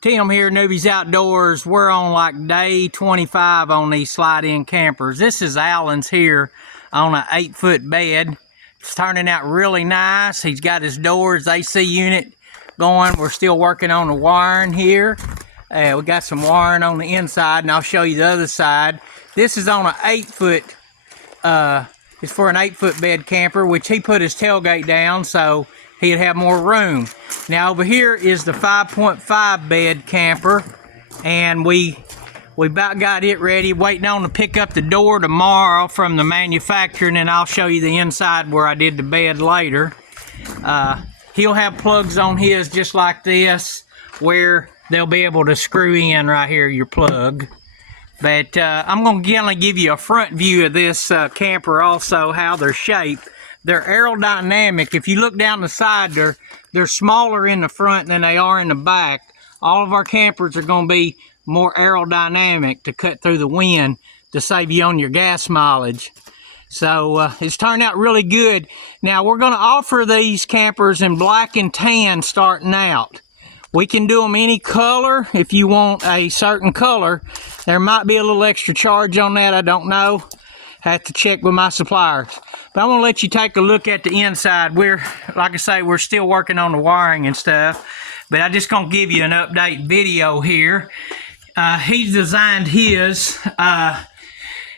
Tim here, Newbies Outdoors. We're on like day 25 on these slide-in campers. This is Alan's here on an 8-foot bed. It's turning out really nice. He's got his doors, AC unit going. We're still working on the wiring here. We got some wiring on the inside, and I'll show you the other side. This is on an 8-foot, it's for an 8-foot bed camper, which he put his tailgate down so he'd have more room. Now over here is the 5.5 bed camper, and we about got it ready, waiting on to pick up the door tomorrow from the manufacturer, and then I'll show you the inside where I did the bed later. He'll have plugs on his just like this, where they'll be able to screw in right here, your plug. But I'm going to give you a front view of this camper also, how they're shaped. They're aerodynamic. If you look down the side, they're smaller in the front than they are in the back. All of our campers are going to be more aerodynamic to cut through the wind to save you on your gas mileage. So it's turned out really good. Now we're going to offer these campers in black and tan starting out. We can do them any color if you want a certain color. There might be a little extra charge on that, I don't know. Have to check with my suppliers. But I'm going to let you take a look at the inside. We're, like I say, we're still working on the wiring and stuff. But I'm just going to give you an update video here. He's designed his, and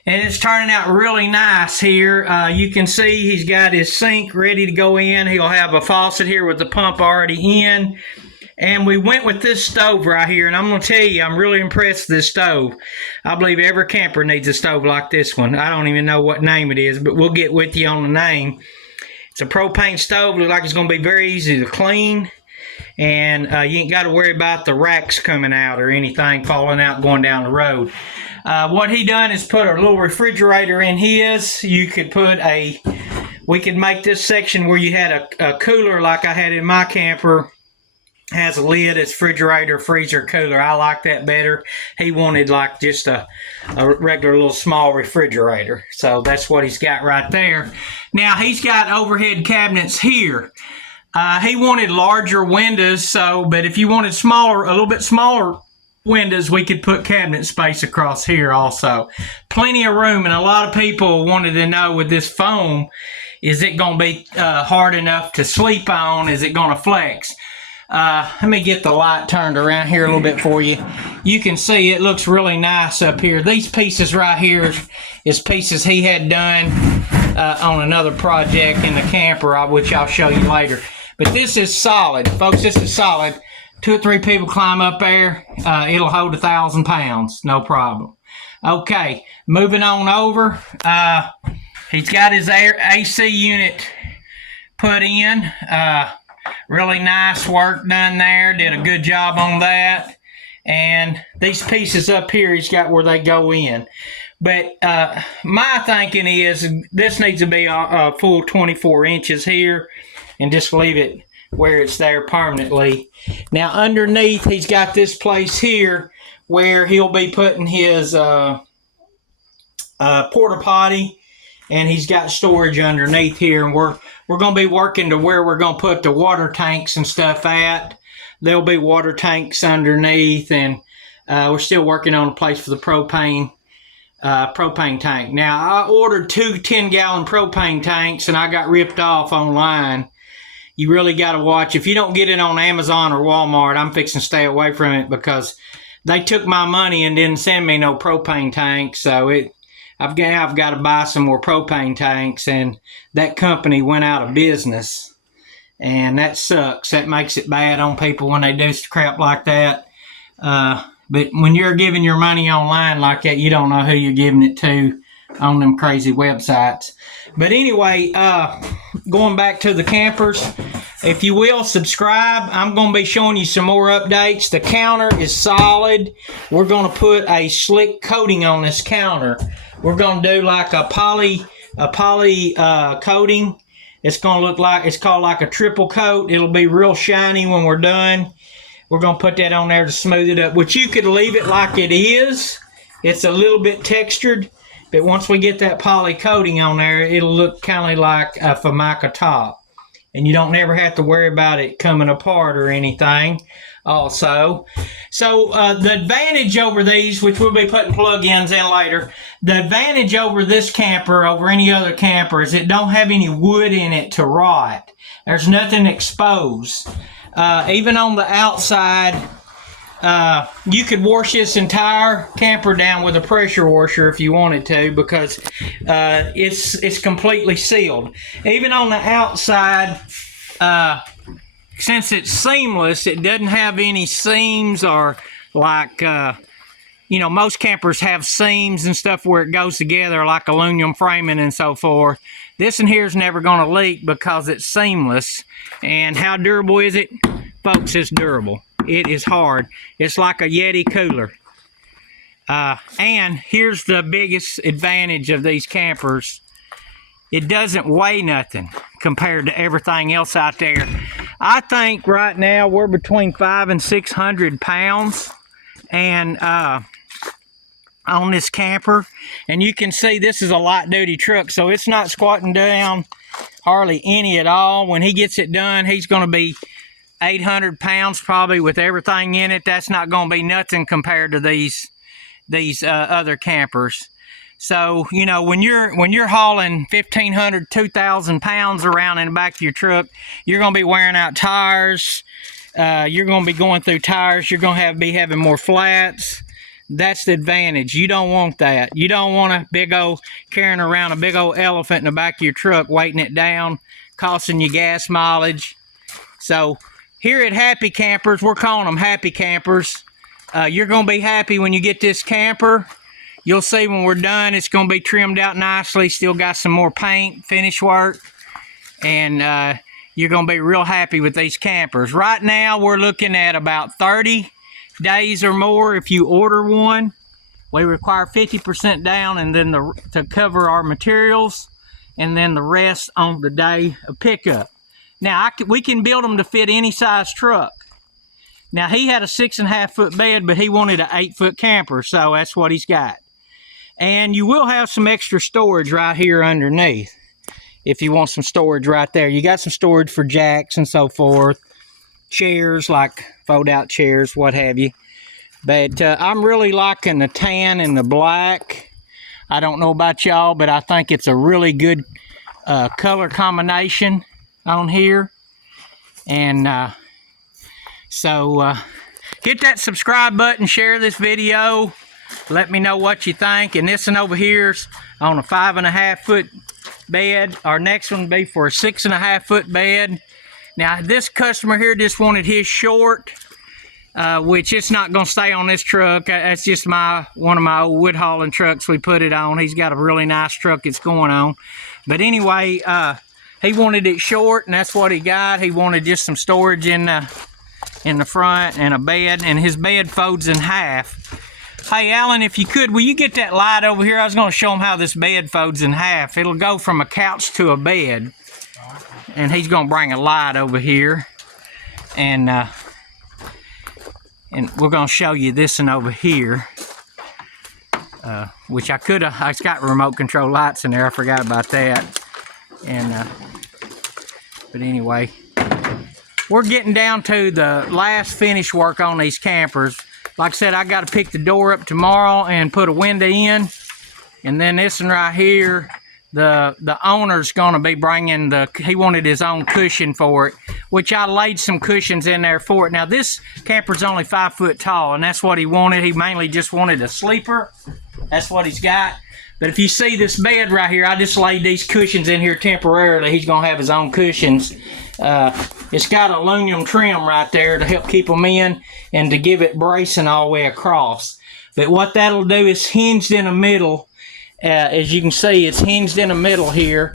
it's turning out really nice here. You can see he's got his sink ready to go in. He'll have a faucet here with the pump already in. And we went with this stove right here, and I'm going to tell you, I'm really impressed with this stove. I believe every camper needs a stove like this one. I don't even know what name it is, but we'll get with you on the name. It's a propane stove. Looks like it's going to be very easy to clean, and you ain't got to worry about the racks coming out or anything falling out going down the road. What he done is put a little refrigerator in his. You could put we could make this section where you had a cooler like I had in my camper. Has a lid, it's refrigerator, freezer, cooler. I like that better. He wanted like just a regular little small refrigerator. So that's what he's got right there. Now he's got overhead cabinets here. He wanted larger windows, but if you wanted smaller, a little bit smaller windows, we could put cabinet space across here also. Plenty of room, and a lot of people wanted to know with this foam, is it going to be hard enough to sleep on? Is it going to flex? Let me get the light turned around here a little bit for you. You can see it looks really nice up here. These pieces right here is pieces he had done on another project in the camper, which I'll show you later. But this is solid, folks. This is solid. 2 or 3 people climb up there. It'll hold 1,000 pounds, no problem. Okay, moving on over. He's got his AC unit put in. Really nice work done there. Did a good job on that. And these pieces up here, he's got where they go in. But my thinking is this needs to be a full 24 inches here and just leave it where it's there permanently. Now underneath, he's got this place here where he'll be putting his porta potty, and he's got storage underneath here, and we're going to be working to where we're going to put the water tanks and stuff at. There'll be water tanks underneath, and we're still working on a place for the propane tank. Now, I ordered 2 10-gallon propane tanks, and I got ripped off online. You really got to watch. If you don't get it on Amazon or Walmart, I'm fixing to stay away from it because they took my money and didn't send me no propane tank, so I've got to buy some more propane tanks, and that company went out of business, and that sucks. That makes it bad on people when they do crap like that. But when you're giving your money online like that, you don't know who you're giving it to on them crazy websites. But anyway, going back to the campers, if you will, subscribe. I'm going to be showing you some more updates. The counter is solid. We're going to put a slick coating on this counter. We're going to do like a poly coating. It's going to look like, it's called like a triple coat. It'll be real shiny when we're done. We're going to put that on there to smooth it up, which you could leave it like it is. It's a little bit textured, but once we get that poly coating on there, it'll look kind of like a Formica top. and you don't never have to worry about it coming apart or anything also. So the advantage over these, which we'll be putting plug-ins in later, the advantage over this camper over any other camper is it don't have any wood in it to rot. There's nothing exposed. Even on the outside, you could wash this entire camper down with a pressure washer if you wanted to, because it's completely sealed. Even on the outside, since it's seamless, it doesn't have any seams or like, most campers have seams and stuff where it goes together like aluminum framing and so forth. This in here is never going to leak because it's seamless. And how durable is it? Folks, it's durable. It is hard. It's like a Yeti cooler. And here's the biggest advantage of these campers. It doesn't weigh nothing compared to everything else out there. I think right now we're between 500 and 600 pounds and on this camper. And you can see this is a light duty truck, so it's not squatting down hardly any at all. When he gets it done, he's going to be 800 pounds probably with everything in it. That's not going to be nothing compared to these other campers. So, when you're hauling 1,500, 2,000 pounds around in the back of your truck, you're going to be wearing out tires. You're going to be going through tires. You're going to be having more flats. That's the advantage. You don't want that. You don't want carrying around a big old elephant in the back of your truck, weighting it down, costing you gas mileage. So here at Happy Campers, we're calling them Happy Campers. You're going to be happy when you get this camper. You'll see when we're done, it's going to be trimmed out nicely. Still got some more paint, finish work. And you're going to be real happy with these campers. Right now, we're looking at about 30 days or more if you order one. We require 50% down and then to cover our materials, and then the rest on the day of pickup. Now, we can build them to fit any size truck. Now, he had a 6.5 foot bed, but he wanted an 8 foot camper, so that's what he's got. And you will have some extra storage right here underneath if you want some storage right there. You got some storage for jacks and so forth, chairs, like fold out chairs, what have you. But I'm really liking the tan and the black. I don't know about y'all, but I think it's a really good color combination on here. And so hit that subscribe button, share this video, let me know what you think. And this one over here's on a 5.5 foot bed. Our next one will be for a 6.5 foot bed. Now this customer here just wanted his short, which it's not going to stay on this truck. That's just one of my old wood hauling trucks we put it on. He's got a really nice truck it's going on. But anyway, he wanted it short, and that's what he got. He wanted just some storage in the front and a bed, and his bed folds in half. Hey, Alan, if you could, will you get that light over here? I was going to show him how this bed folds in half. It'll go from a couch to a bed. And he's going to bring a light over here. And we're going to show you this one over here. Which it's got remote control lights in there. I forgot about that. And but anyway, we're getting down to the last finish work on these campers. Like I said, I got to pick the door up tomorrow and put a window in. And then this one right here, the owner's going to be bringing he wanted his own cushion for it, which I laid some cushions in there for it. Now this camper's only 5 foot tall, and that's what he wanted. He mainly just wanted a sleeper. That's what he's got. But if you see this bed right here, I just laid these cushions in here temporarily. He's going to have his own cushions. It's got aluminum trim right there to help keep them in and to give it bracing all the way across. But what that'll do is hinged in the middle. As you can see, it's hinged in the middle here,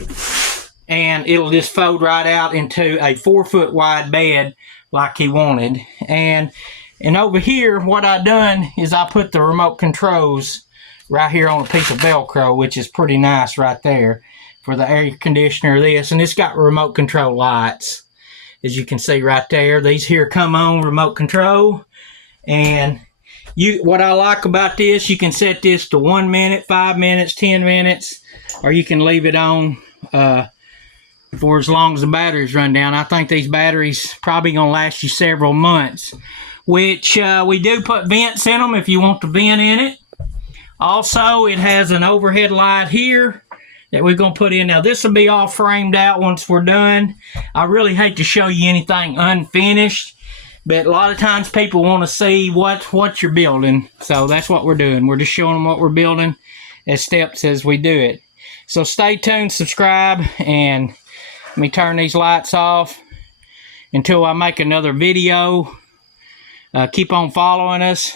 and it'll just fold right out into a 4 foot wide bed like he wanted. And over here, what I done is I put the remote controls right here on a piece of Velcro, which is pretty nice right there for the air conditioner. And it's got remote control lights, as you can see right there. These here come on remote control. And what I like about this, you can set this to 1 minute, 5 minutes, 10 minutes, or you can leave it on for as long as the batteries run down. I think these batteries probably gonna last you several months, which we do put vents in them if you want to vent in it. Also, it has an overhead light here that we're going to put in. Now, this will be all framed out once we're done. I really hate to show you anything unfinished, but a lot of times people want to see what you're building. So that's what we're doing. We're just showing them what we're building as steps as we do it. So stay tuned, subscribe, and let me turn these lights off until I make another video. Keep on following us.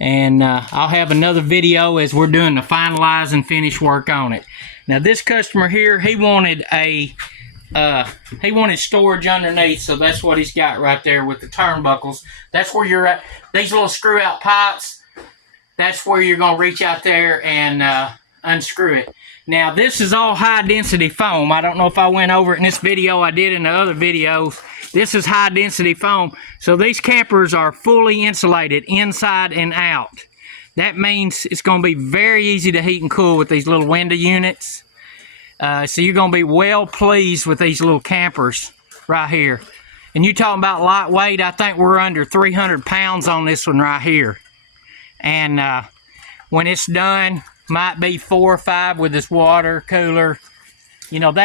And I'll have another video as we're doing the finalize and finish work on it. Now this customer here, he wanted storage underneath, so that's what he's got right there with the turnbuckles. That's where you're at. These little screw out pipes, that's where you're going to reach out there and unscrew it. Now this is all high density foam. I don't know if I went over it in this video. I did in the other videos. This is high density foam. So these campers are fully insulated inside and out. That means it's going to be very easy to heat and cool with these little window units. So you're going to be well pleased with these little campers right here. And you're talking about lightweight. I think we're under 300 pounds on this one right here. And when it's done, might be 4 or 5 with this water cooler. You know, that